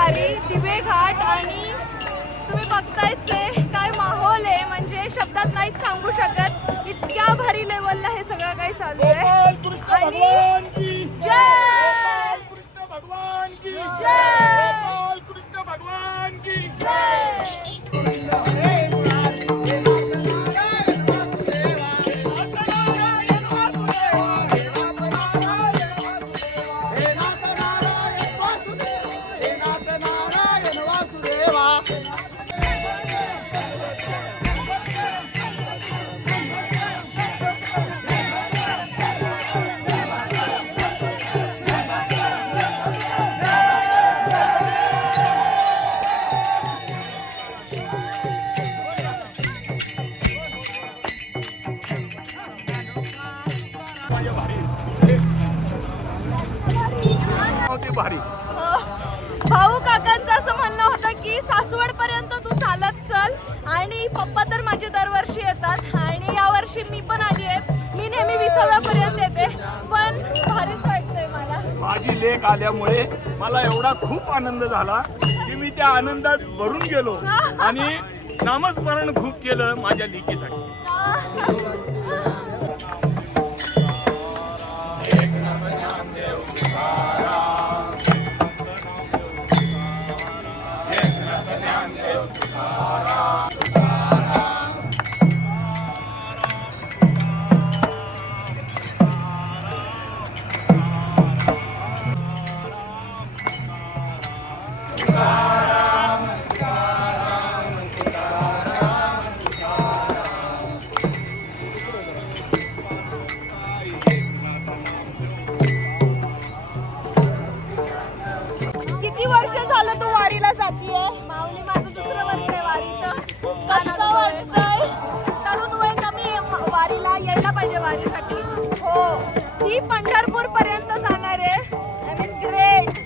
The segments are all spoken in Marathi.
वारी दिवे घाट आणि तुम्ही बघतायच आहे काय माहोल आहे, म्हणजे शब्दात नाहीच सांगू शकत इतक्या भारी लेवलला हे सगळं काही चालू आहे. आणि जय कृष्ण भगवान की जय कृष्ण भगवान की जय. भारी भाऊ काकांचं असं म्हणणं होतं की सासवड पर्यंत तू चालत चल, आणि पप्पा तर माझे दरवर्षी येतात आणि यावर्षी मी पण आली आहे. मी नेहमी 20व्या पर्यंत येते, पण भारीच वाटतंय मला. माझी लेक आल्यामुळे मला एवढा खूप आनंद झाला की मी त्या आनंदात भरून गेलो आणि नामस्मरण खूप केलं माझ्या लेकीसाठी. किती वर्ष झालं तू वारीला जातीये? माऊली माझं दुसरं वर्ष आहे वारीचं. कसं वाटतंय? तरुण वय कमी वारीला यायला पाहिजे वारीसाठी. हो, ती पंढरपूर पर्यंत जाणार आहे. I mean great.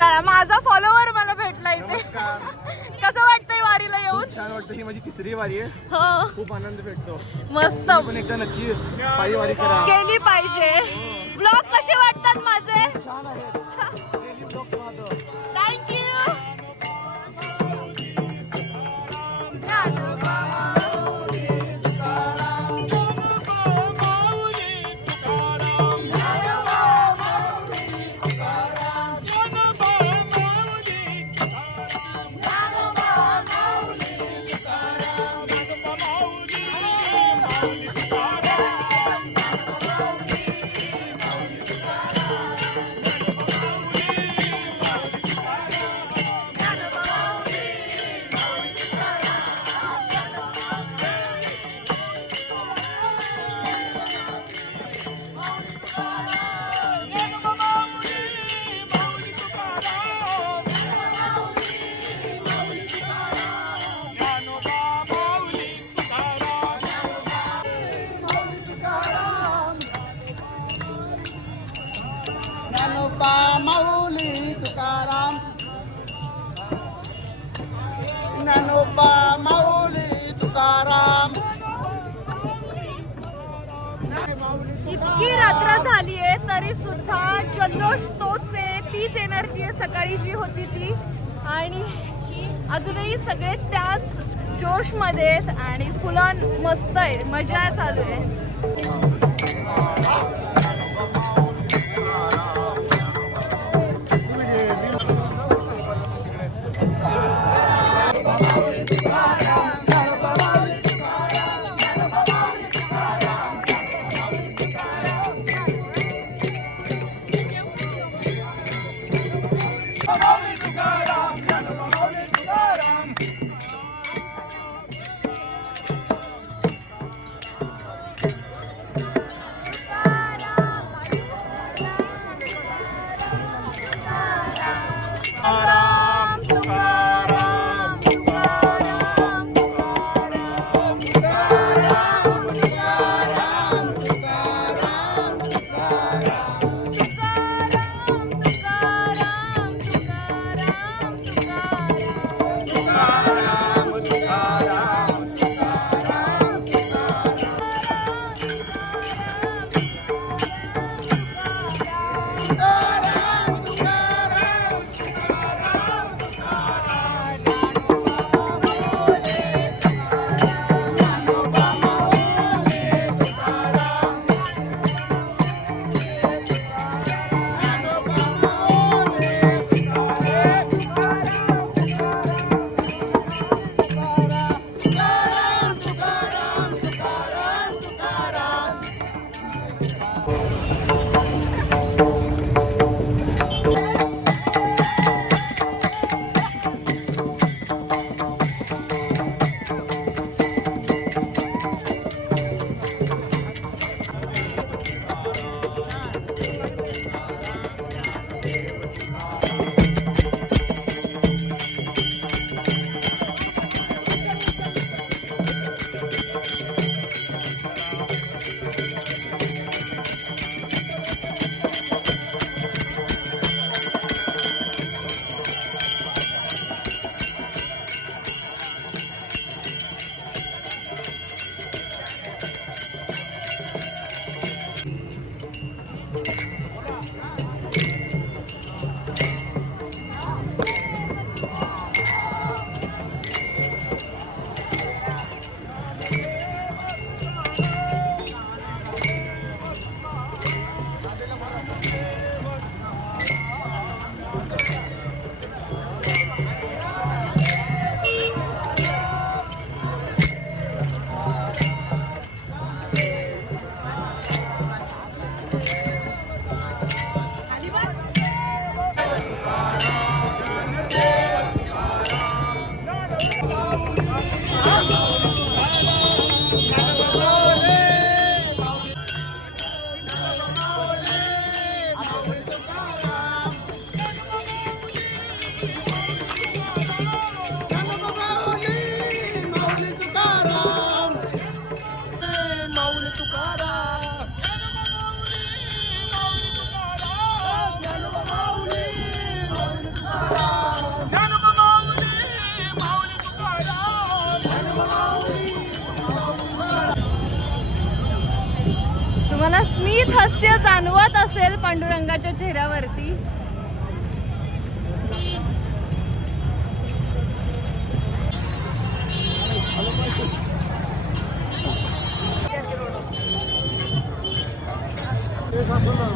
माझा फॉलोवर मला भेटला इथे. कसं वाटतंय वारीला येऊन? छान वाटतं. ही माझी तिसरी वारी आहे. हो खूप आनंद भेटतो. मस्त. पण एकदा नक्की पायी वारी करा. केली पाहिजे. ब्लॉग कसे वाटतात माझे? छान आहे. थँक्यू. माऊली तुकाराम, ज्ञानोबा माऊली तुकाराम. इतकी रात्र झाली आहे तरी सुद्धा जल्लोष तोच आहे. तीच एनर्जी आहे सकाळी जी होती ती. आणि अजूनही सगळे त्याच जोश मध्ये आहेत आणि फुलं मस्त आहे. मजा चालू आहे. स्मित हास्य जाणवत असेल पांडुरंगाच्या चेहऱ्यावरती.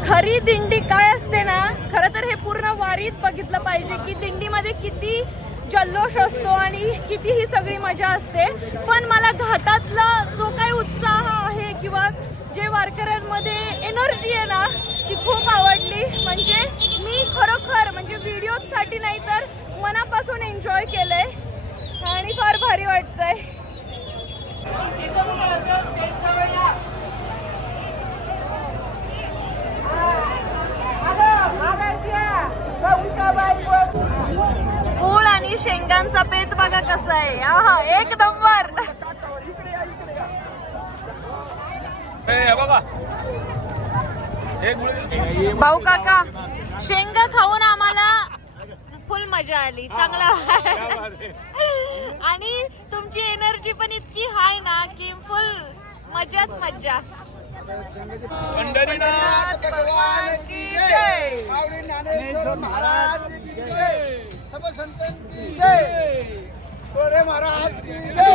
खरी दिंडी काय असते ना, खरं तर हे पूर्ण वारीत बघितलं पाहिजे की दिंडीमध्ये किती जल्लोष असतो आणि किती ही सगळी मजा असते. पण मला घाटातला जो काही उत्साह आहे किंवा जे वारकऱ्यांमध्ये एनर्जी आहे ना, ती खूप आवडली. म्हणजे मी खरोखर म्हणजे व्हिडिओसाठी नाही तर मनापासून एन्जॉय केलंय आणि फार भारी वाटतंय. गूळ आणि शेंगांचा पेच बघा कसा आहे. आहा, एक नंबर. बाबा भाऊ काका, शेंगा खाऊन आम्हाला फुल मजा आली. चांगला आणि तुमची एनर्जी पण इतकी हाय ना की फुल मजाच मज्जा. पंढरीनाथ भगवान की जय. माऊली ज्ञानेश्वर महाराज की जय. सब संतन की जय. थोडे महाराज की जय.